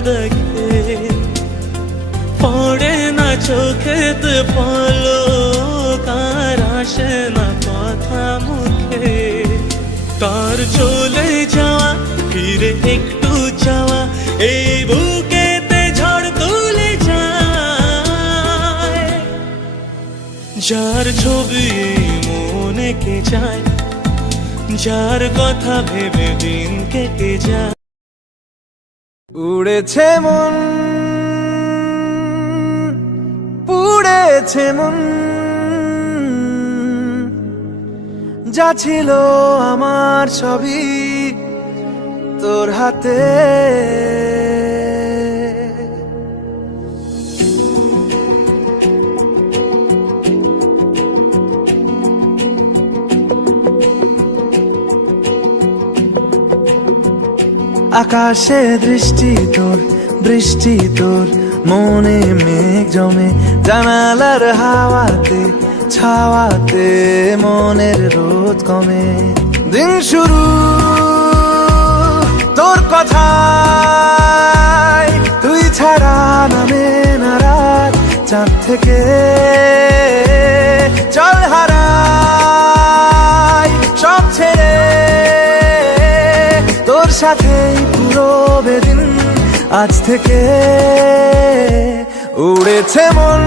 দেখে। পড়ে না চোখেতে পলো কার আসে না কথা মুখে। কার চলে যাওয়া, ফিরে একটু যাওয়া, এই বুকেতে ঝড় তুলে যায়। যার ছবি মনে কে যায় যার কথা ভেবে দিন কেটে যায়। উড়েছে মন পুড়েছে মন। যা ছিল আমার ছবি তোর হাতে। আকাশে দৃষ্টি তোর, বৃষ্টি তোর, মনে মেঘ জমে জানালার হাওয়াতে, ছাওয়াতে মনের রোদ কমে। দিন শুরু, তোর কথা তুই ছাড়া নামে না রাত চাঁদ থেকে আজ থেকে উড়েছে মন,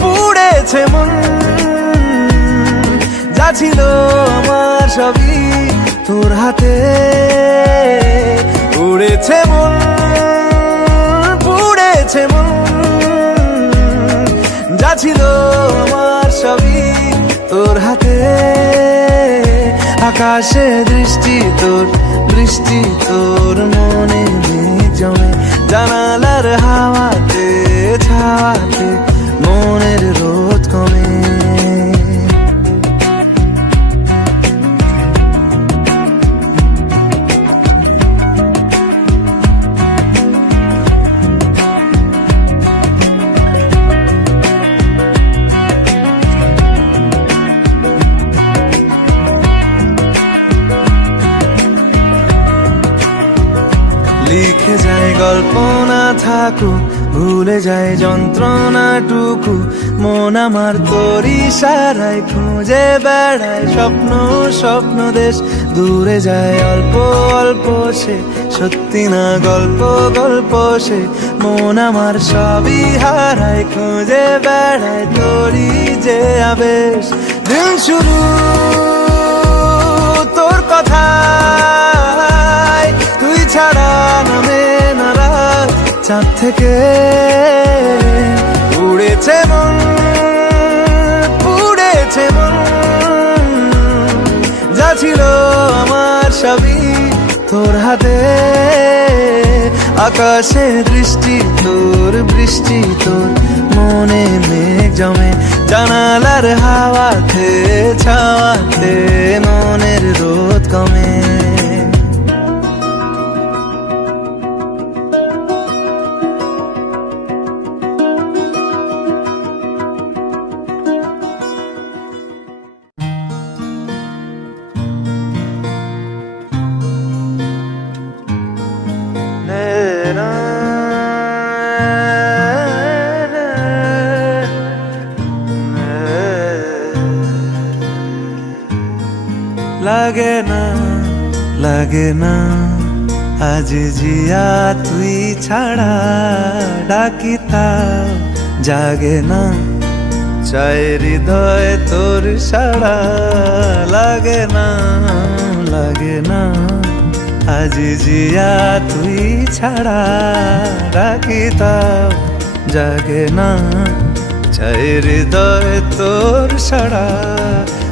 পুড়েছে মন। যা ছিল আমার সবই তোর হাতে। উড়েছে মন, পুড়েছে মন। যা ছিল আমার সবই তোর হাতে। আকাশে দৃষ্টি তোর বৃষ্টি তোর মনে জমে। জানালার হাওয়াতে ছাওয়াতে না থাকুক ভুলে যায় যন্ত্রণাটুকু। মন আমার তরি সারাই খুঁজে বেড়ায়, স্বপ্ন স্বপ্ন দেশ। দূরে যায় অল্প অল্প সে, সত্যি না গল্প গল্প সে। মন আমার সবই হারায়, খুঁজে বেড়ায় তরি যে আবেশ। দিন শুরু। চাঁদ থেকে উড়েছে মন পুড়েছে মন। যা ছিল আমার সবই তোর হাতে। আকাশে দৃষ্টি, তোর বৃষ্টি, তোর মনে মেঘ জমে। জানালার হাওয়াতে, ছাওয়াতে মনের রোদ কমে। লাগে না লাগে না আজ জিয়া তুই ছাড়া ডাকিতা জাগে না চাই হৃদয় তোর সাড়া লাগে না লাগে না আজ জিয়া তুই ছাড়া ডাকিতা জাগে না চাই হৃদয় তোর সাড়া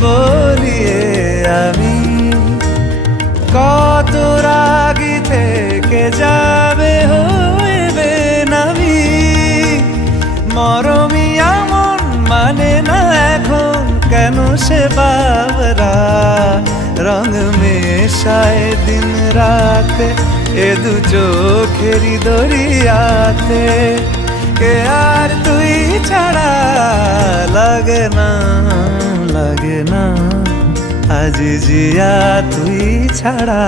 বলিয়ে আমি কত রাগি থেকে যাবে হইবে নামি। মরমি এমন মানে না এখন, কেন সে বাবরা? রং মেশায় দিন রাতে, এ দু চোখেরি দরিয়াতে। কে আর ছাড়া লাগে না লাগে না। আজ জিয়া তুই ছাড়া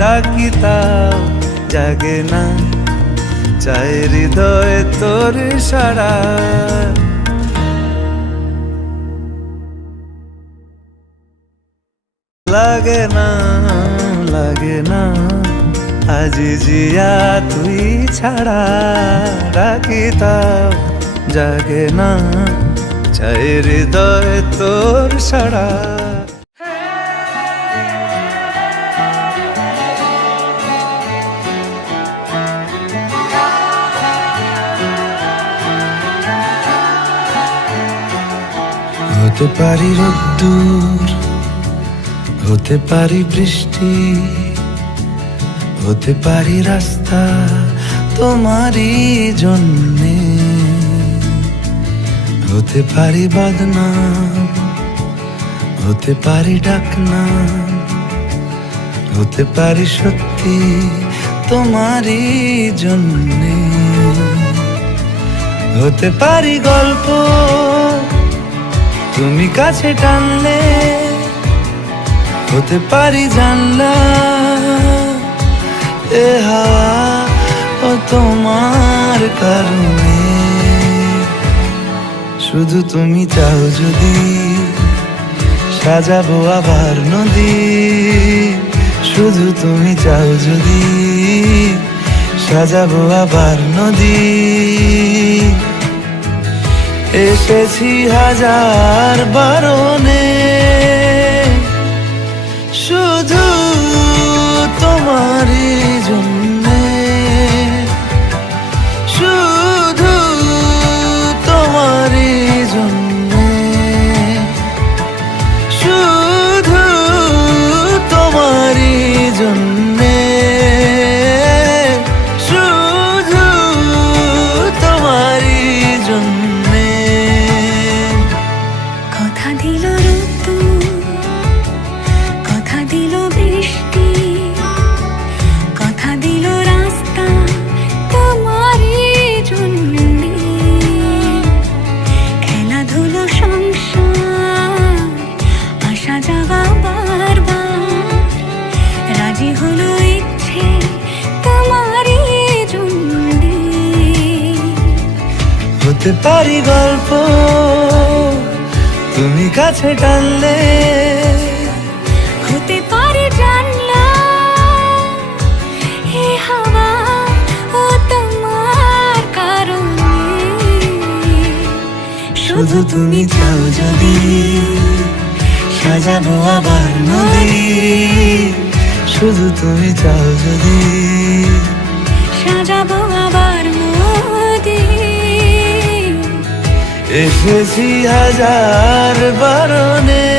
ডাকি তাও জাগে না। চাই হৃদয় তোর সারা। লাগে না লাগে না। আজ জিয়া তুই ছাড়া ডাকি তাও জাগে না। চাই হৃদয় তোর সারা হতে পারি রোদ্দুর হতে পারি বৃষ্টি, হতে পারি রাস্তা তোমারই জন্যে। হতে পারি বদনাম, হতে পারি ডাকনাম, হতে পারি সত্যি তোমারই জন্যে। হতে পারি গল্প তুমি কাছে টানলে, হতে পারি জানলা, এ হাওয়া ও তোমার কারণে। শুধু তুমি চাও যদি সাজাবো আবার নদী। শুধু তুমি চাও যদি সাজাবো আবার নদী। এসেছি হাজার বারণে হতে পারি গল্প। তুমি কাছে টানলে। হতে পারে জানলা। হে হাওয়া ও তোমার কারণে। শুধু তুমি চাও যদি সাজাবো আবার নদী। শুধু তুমি চাও যদি সাজাবো আবার এসেছি হাজার বারণে।